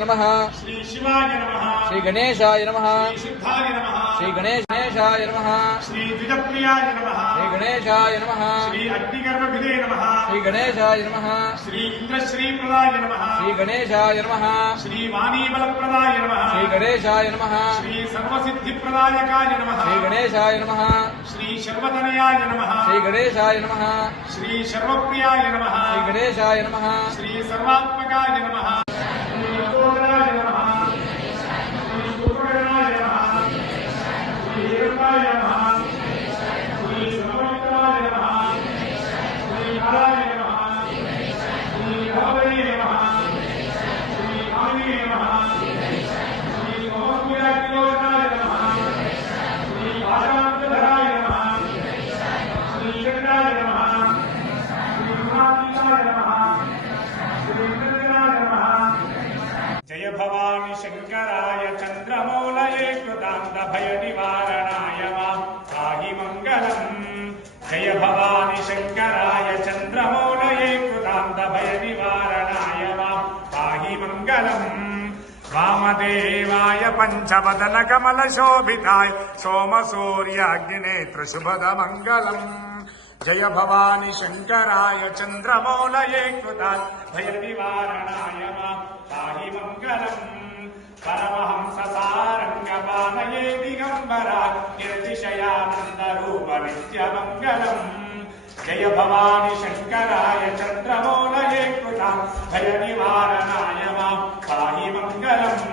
नमः श्री शिवाय नमः श्री गणेशाय नमः श्री सिद्धाय नमः श्री गणेशाय नमः श्री द्विजप्रियाय नमः श्री गणेशाय नमः श्री अग्निकर्मभिदे नमः श्री गणेशाय नमः श्री इंद्रश्रीप्रदाय नमः श्री गणेशाय नमः श्री वाणीबलप्रदाय नमः श्री गणेशाय नमः श्री सर्वसिद्धिप्रदायकाय नमः श्री गणेशाय नमः श्री सर्वतनयाय नमः श्री गणेशाय नमः श्री सर्वप्रियाय नमः श्री गणेशाय नमः श्री सर्वात्मकाय नमः श्री योगराय नमः श्री सूर्यगणाय नमः श्री हिरण्याय नमः श्री सर्वमित्राय नमः श्री हराय नमः श्री हरवये नमः श्री आमिने नमः श्री समस्तविराज्योजनाय नमः श्री आशान्तधराय नमः श्री चक्राय नमः श्री गुणातीताय नमः श्री इंद्रजनाय नमः जय भवानी शंकराय चंद्रमौलये कृतांत भय निवारणाय मां पाहि मंगलम् जय भवानी शंकराय चंद्रमौलये कृतांत भय निवारणाय मां पाहि मंगलम् वामदेवाय पंचवदन कमल शोभिताय सोमसूर्याग्निनेत्र शुभद मंगलम् जय भवानी शंकराय चंद्रमौलये कृतांत भय निवारणाय मां पाहि मंगलम् परमहंस सारंगपानये दिगंबरा निर्तिशयानंदरूप नित्यमंगलम् जय भवानी शंकराय चंद्रमौलये कृतांत भय निवारणाय मां पाहि मंगलम्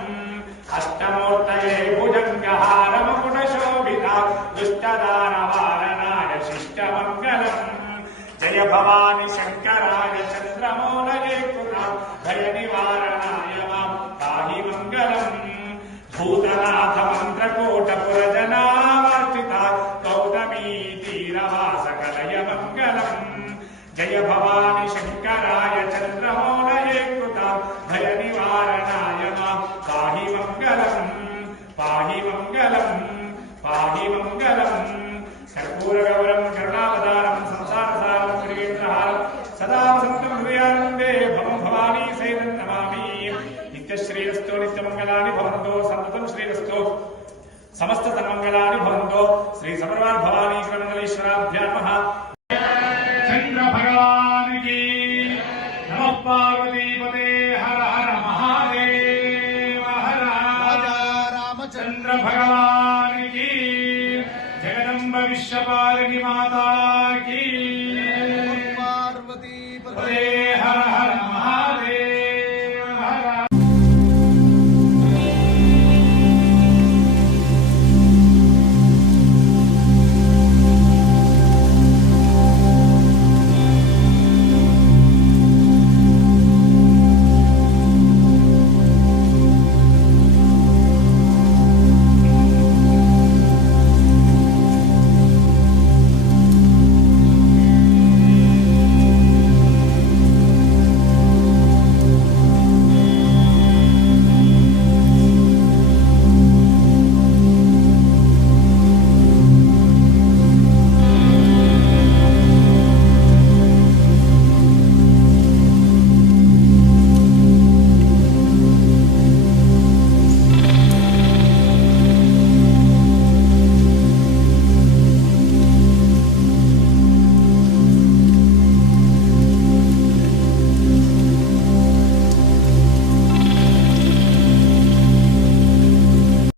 अष्टमूर्तये भुजंगहारमुकुटशोभिता दुष्टदानवारणाय शिष्टमंगलम् जय भवानी शंकराय चंद्रमौलये कृतांत भय निवारणाय मां पाहि मंगलम् भूतनाथ मन्त्रकूटपुरजनावर्तिता गौतमी तीरवासकलय मंगलम् जय भवानी शंकराय चंद्रमौलये कृतांत भय निवारणाय मां पाहि मंगलम् पाहि मंगलम् पाहि मंगलम् कर्पूरगौरं करुणावतारं संसारसारं त्रिनेत्रहारं सदा वसन्तं हृदयानन्दे भवं भवानी सहितं नमामि नित्यश्रीरस्तो नित्यमङ्गलानि भवन्तु सन्ततं श्रीरस्तो समस्त तन्मङ्गलानि भवन्तु श्री समर्वान् भवानी क्रमण्डलेश्वराभ्यां नमः।